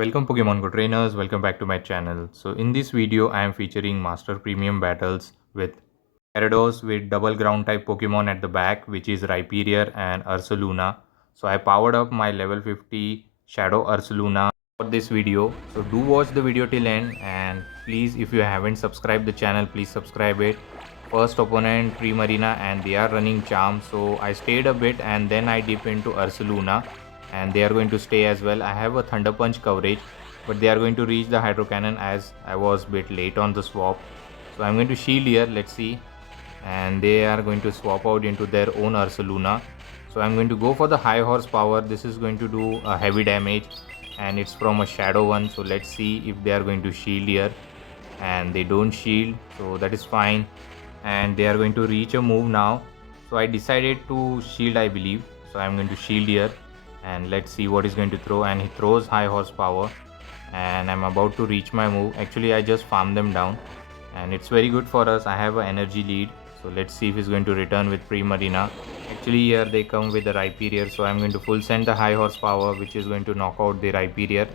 Welcome Pokemon Go trainers, welcome back to my channel. So in this video I am featuring Master Premium battles with Gyarados with double ground type Pokemon at the back, which is Rhyperior and Ursaluna. So I powered up my level 50 Shadow Ursaluna for this video. So do watch the video till end, and please, if you haven't subscribed the channel, please subscribe it. First opponent Primarina, and they are running Charm, so I stayed a bit and then I dip into Ursaluna and they are going to stay as well. I have a Thunder Punch coverage, but they are going to reach the Hydro Cannon as I was a bit late on the swap. So I'm going to shield here, let's see. And they are going to swap out into their own Ursaluna. So I'm going to go for the high horsepower. This is going to do a heavy damage and it's from a shadow one. So let's see if they are going to shield here. And they don't shield, so that is fine. And they are going to reach a move now. So I decided to shield, I believe. So I'm going to shield here and let's see what he's going to throw. And he throws high horsepower and I'm about to reach my move. Actually I just farmed them down and it's very good for us. I have an energy lead, so let's see if he's going to return with Primarina. Actually here they come with the Rhyperior, so I'm going to full send the high horsepower, which is going to knock out the Rhyperior.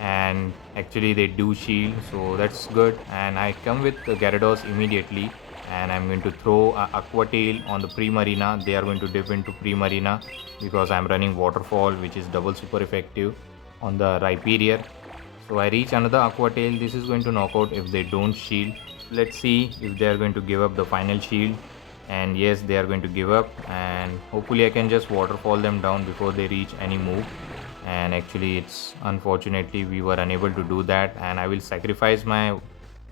And actually they do shield, so that's good. And I come with the Gyarados immediately and I'm going to throw a Aqua Tail on the Primarina. They are going to dip into Primarina because I'm running Waterfall, which is double super effective on the Rhyperior. So I reach another Aqua Tail. This is going to knock out if they don't shield. Let's see if they are going to give up the final shield. And yes, they are going to give up, and hopefully I can just waterfall them down before they reach any move. And actually it's unfortunately we were unable to do that, and I will sacrifice my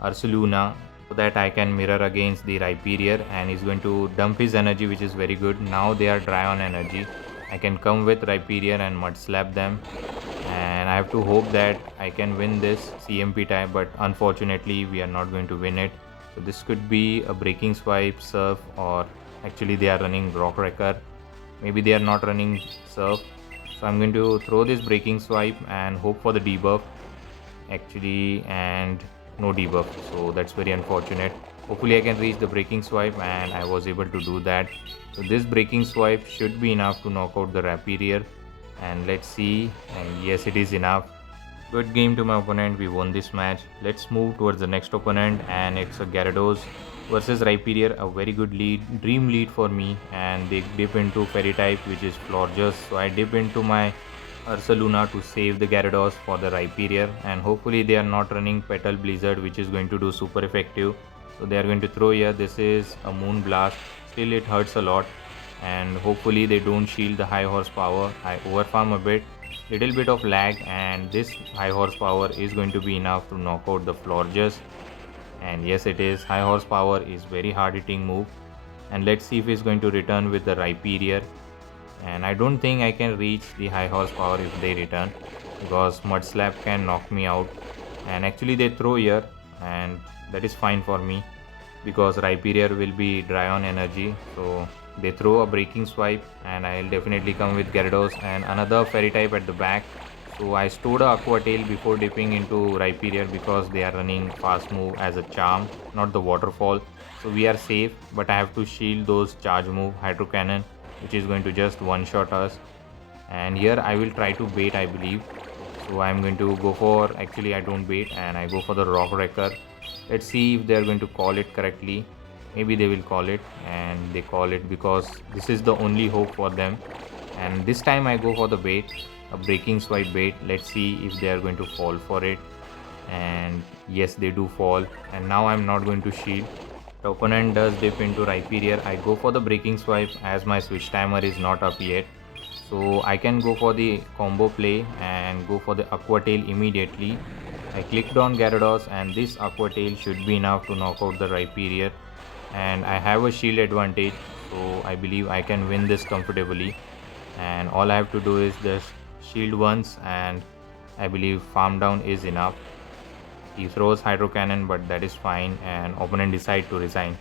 Ursaluna so that I can mirror against the Rhyperior, and he's going to dump his energy, which is very good. Now they are dry on energy. I can come with Rhyperior and mud slap them, and I have to hope that I can win this CMP type, but unfortunately we are not going to win it. So this could be a Breaking Swipe, Surf, or actually they are running Rock Wrecker. Maybe they are not running Surf. So I'm going to throw this Breaking Swipe and hope for the debuff actually, and no debuff, so that's very unfortunate. Hopefully I can reach the Breaking Swipe, and I was able to do that. So this Breaking Swipe should be enough to knock out the Rhyperior, and let's see. And yes, it is enough. Good game to my opponent, we won this match. Let's move towards the next opponent, and it's a Gyarados versus Rhyperior. A very good lead, dream lead for me, and they dip into Fairy type, which is Florges. So I dip into my Ursaluna to save the Gyarados for the Rhyperior, and hopefully they are not running Petal Blizzard, which is going to do super effective. So they are going to throw here. This is a Moon Blast. Still it hurts a lot, and hopefully they don't shield the high horsepower. I overfarm a bit, little bit of lag, and this high horsepower is going to be enough to knock out the Florges. And yes, it is. High horsepower is very hard hitting move, and let's see if he's going to return with the Rhyperior. And I don't think I can reach the high horsepower if they return, because Mud Slap can knock me out. And actually they throw here, and that is fine for me because Rhyperior will be dry on energy. So they throw a Breaking Swipe, and I'll definitely come with Gyarados and another Fairy type at the back. So I stored a Aqua Tail before dipping into Rhyperior because they are running fast move as a charm, not the waterfall. So we are safe, but I have to shield those charge move Hydro Cannon, which is going to just one shot us. And here I will try to bait, I believe. So I'm going to go for, actually I don't bait, and I go for the Rock Wrecker. Let's see if they are going to call it correctly. Maybe they will call it, and they call it because this is the only hope for them. And this time I go for the bait, a Breaking Swipe bait. Let's see if they are going to fall for it. And yes, they do fall, and now I'm not going to shield. The opponent does dip into Rhyperior. I go for the Breaking Swipe as my switch timer is not up yet. So I can go for the combo play and go for the Aqua Tail immediately. I clicked on Gyarados, and this Aqua Tail should be enough to knock out the Rhyperior. And I have a shield advantage, so I believe I can win this comfortably. And all I have to do is just shield once, and I believe farm down is enough. He throws Hydro Cannon, but that is fine, and opponent decide to resign.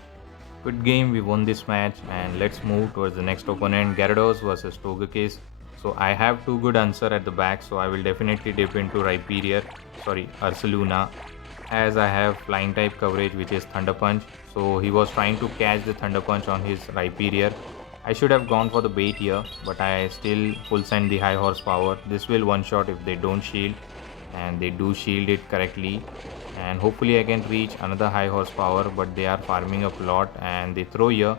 Good game, we won this match, and let's move towards the next opponent, Gyarados versus Togekiss. So I have two good answer at the back, so I will definitely dip into Ursaluna, as I have flying type coverage, which is Thunder Punch. So he was trying to catch the Thunder Punch on his Rhyperior. I should have gone for the bait here, but I still full send the high horsepower. This will one shot if they don't shield. and they do shield it correctly, and hopefully I can reach another high horsepower, but they are farming up a lot and they throw here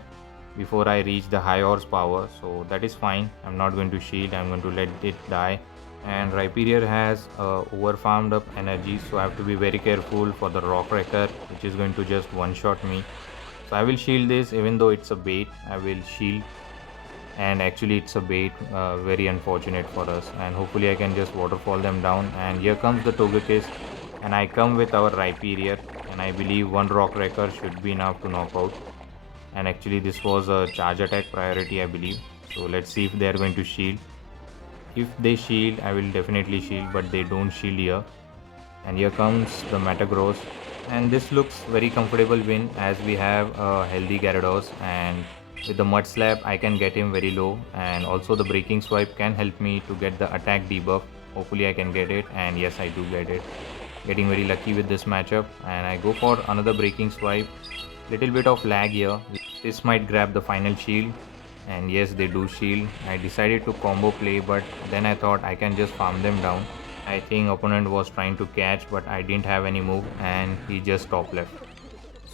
before I reach the high horsepower, so that is fine. I'm not going to shield, I'm going to let it die. And Rhyperior has over farmed up energy, so I have to be very careful for the rock wrecker, which is going to just one shot me. So I will shield this, even though it's a bait, I will shield. And actually it's a bait, very unfortunate for us, and hopefully I can just waterfall them down. And here comes the Togekiss, and I come with our Rhyperior, and I believe one rock wrecker should be enough to knock out. And actually this was a charge attack priority, I believe. So let's see if they are going to shield. If they shield, I will definitely shield, but they don't shield here. And here comes the Metagross, and this looks very comfortable win as we have a healthy Gyarados, and with the Mud Slap I can get him very low, and also the Breaking Swipe can help me to get the attack debuff. Hopefully I can get it, and yes, I do get it. Getting very lucky with this matchup, and I go for another Breaking Swipe. Little bit of lag here. This might grab the final shield, and yes, they do shield. I decided to combo play, but then I thought I can just farm them down. I think opponent was trying to catch, but I didn't have any move and he just top left.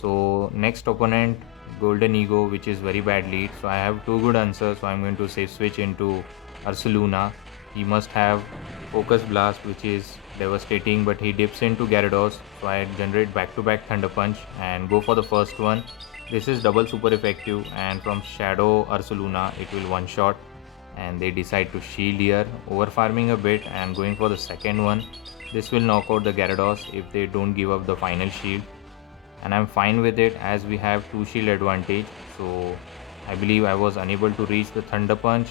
So next opponent, Golden Ego, which is very bad lead. So I have two good answers, so I'm going to safe switch into Ursaluna. He must have Focus Blast, which is devastating, but he dips into Gyarados. So I generate back-to-back Thunder Punch and go for the first one. This is double super effective, and from Shadow Ursaluna it will one shot, and they decide to shield here, over farming a bit and going for the second one. This will knock out the Gyarados if they don't give up the final shield, and I'm fine with it as we have 2 shield advantage. So I believe I was unable to reach the Thunder Punch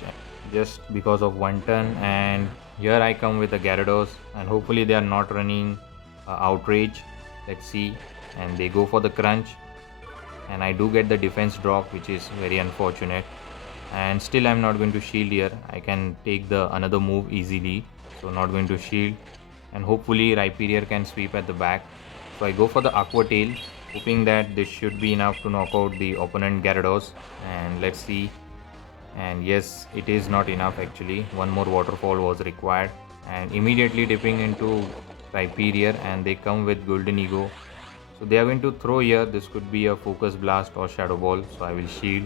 just because of 1 turn, and here I come with the Gyarados, and hopefully they are not running Outrage. Let's see, and they go for the Crunch, and I do get the defense drop, which is very unfortunate. And still I'm not going to shield here. I can take the another move easily, so not going to shield, and hopefully Rhyperior can sweep at the back. So I go for the Aqua Tail, hoping that this should be enough to knock out the opponent Gyarados, and let's see. And yes, it is not enough actually. One more waterfall was required, and immediately dipping into Rhyperior, and they come with Golden Ego. So they are going to throw here. This could be a Focus Blast or Shadow Ball, so I will shield.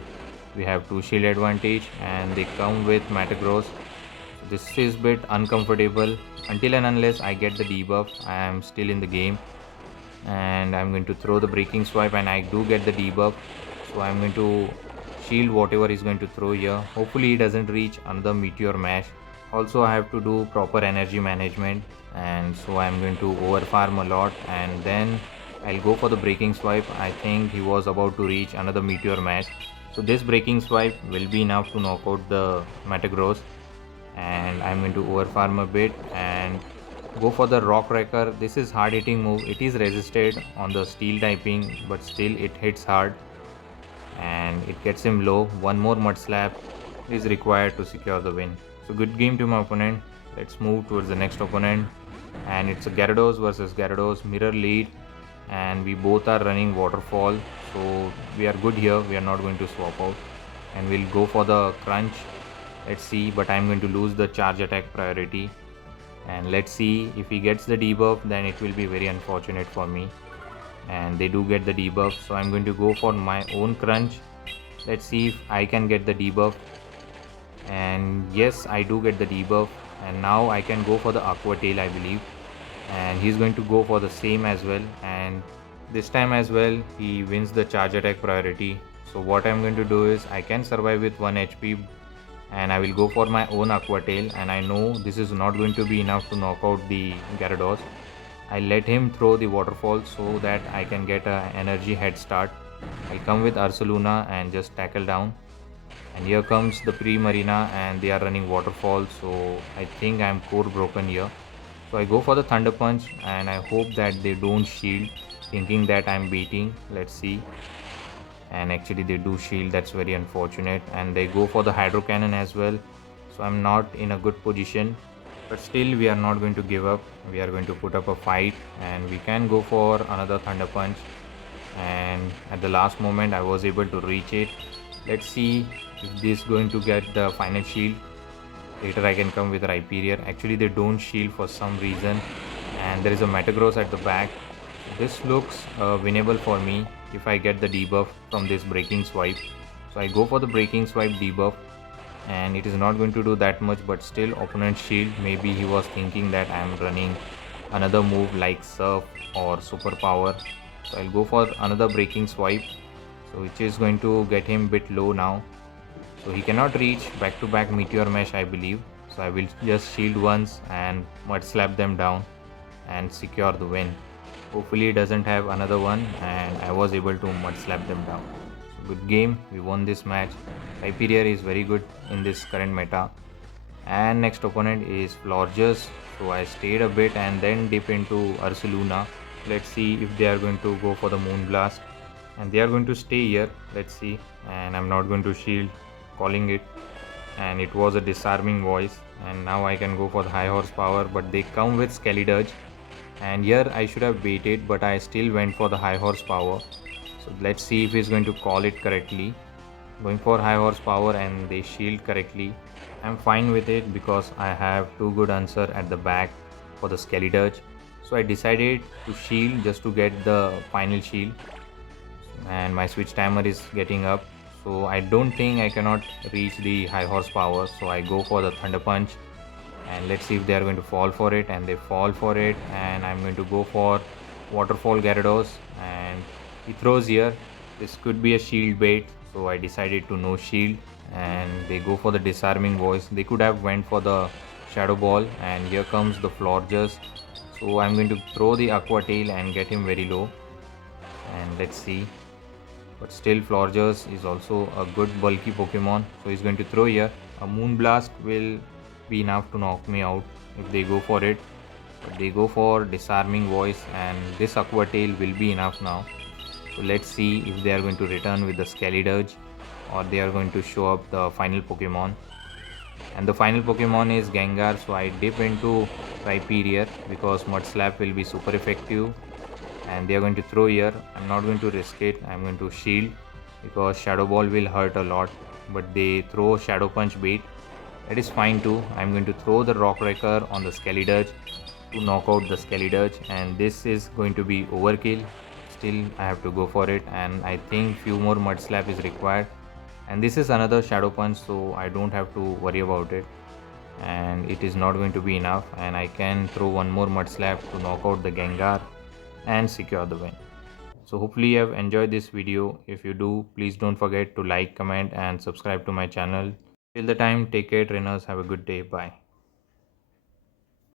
We have 2 shield advantage, and they come with Metagross. So this is a bit uncomfortable. Until and unless I get the debuff, I am still in the game. And I'm going to throw the Breaking Swipe, and I do get the debuff. So I'm going to shield whatever he's going to throw here. Hopefully he doesn't reach another Meteor Mash. Also I have to do proper energy management, and so I'm going to over farm a lot, and then I'll go for the Breaking Swipe. I think he was about to reach another Meteor Mash. So this Breaking Swipe will be enough to knock out the Metagross, and I'm going to over farm a bit and go for the Rock Wrecker. This is hard hitting move. It is resisted on the steel typing, but still it hits hard, and it gets him low. One more Mud Slap is required to secure the win. So good game to my opponent. Let's move towards the next opponent, and it's a Gyarados versus Gyarados, mirror lead, and we both are running Waterfall, so we are good here. We are not going to swap out, and we'll go for the Crunch. Let's see, but I'm going to lose the charge attack priority, and let's see if he gets the debuff, then it will be very unfortunate for me. And they do get the debuff, so I'm going to go for my own Crunch. Let's see if I can get the debuff, and yes, I do get the debuff, and now I can go for the Aqua Tail, I believe, and he's going to go for the same as well, and this time as well he wins the charge attack priority. So what I'm going to do is I can survive with 1 HP, and I will go for my own Aqua Tail, and I know this is not going to be enough to knock out the Gyarados. I let him throw the waterfall so that I can get an energy head start. I'll come with Ursaluna and just tackle down, and here comes the Pre-Marina, and they are running waterfall, so I think I'm core broken here. So I go for the Thunder Punch, and I hope that they don't shield, thinking that I'm beating. Let's see, and actually they do shield. That's very unfortunate, and they go for the Hydro Cannon as well, so I'm not in a good position, but still we are not going to give up. We are going to put up a fight, and we can go for another Thunder Punch, and at the last moment I was able to reach it. Let's see if this is going to get the final shield. Later I can come with Rhyperior. Actually they don't shield for some reason, and there is a Metagross at the back. This looks winnable for me if I get the debuff from this breaking swipe. So I go for the breaking swipe debuff, and it is not going to do that much, but still opponent's shield, maybe he was thinking that I am running another move like surf or superpower. So I'll go for another breaking swipe, so which is going to get him bit low now. So he cannot reach back to back meteor mesh, I believe. So I will just shield once and mud slap them down and secure the win. Hopefully he doesn't have another one, and I was able to mud slap them down. So good game, we won this match. Hyperior is very good in this current meta. And next opponent is Florges. So I stayed a bit and then dip into Ursaluna. Let's see if they are going to go for the Moonblast. And they are going to stay here. Let's see. And I'm not going to shield, calling it. And it was a disarming voice. And now I can go for the high horsepower, but they come with Skeledirge. And here I should have baited, but I still went for the high horsepower. So let's see if he's going to call it correctly. Going for high horsepower and they shield correctly. I'm fine with it because I have two good answer at the back for the Skeledirge. So I decided to shield just to get the final shield. And my switch timer is getting up. So I don't think I cannot reach the high horsepower. So I go for the Thunder Punch. And let's see if they are going to fall for it, and they fall for it, and I'm going to go for Waterfall Gyarados, and he throws here. This could be a shield bait, so I decided to no shield, and they go for the disarming voice. They could have went for the Shadow Ball, and here comes the Florges. So I'm going to throw the Aqua Tail and get him very low, and let's see. But still Florges is also a good bulky Pokemon, so he's going to throw here. A Moonblast will be enough to knock me out if they go for it, but they go for disarming voice, and this Aqua Tail will be enough now. So let's see if they are going to return with the Skeledirge or they are going to show up the final Pokemon. And the final Pokemon is Gengar, so I dip into Rhyperior because Mud Slap will be super effective, and they are going to throw here. I'm not going to risk it, I'm going to shield because Shadow Ball will hurt a lot, but they throw Shadow Punch bait. That is fine too. I'm going to throw the Rock Wrecker on the Skeledirge to knock out the Skeledirge, and this is going to be overkill. Still I have to go for it, and I think few more Mud Slap is required, and this is another Shadow Punch, so I don't have to worry about it, and it is not going to be enough, and I can throw one more Mud Slap to knock out the Gengar and secure the win. So hopefully you have enjoyed this video. If you do, please don't forget to like, comment and subscribe to my channel. Till the time, take care trainers, have a good day, bye.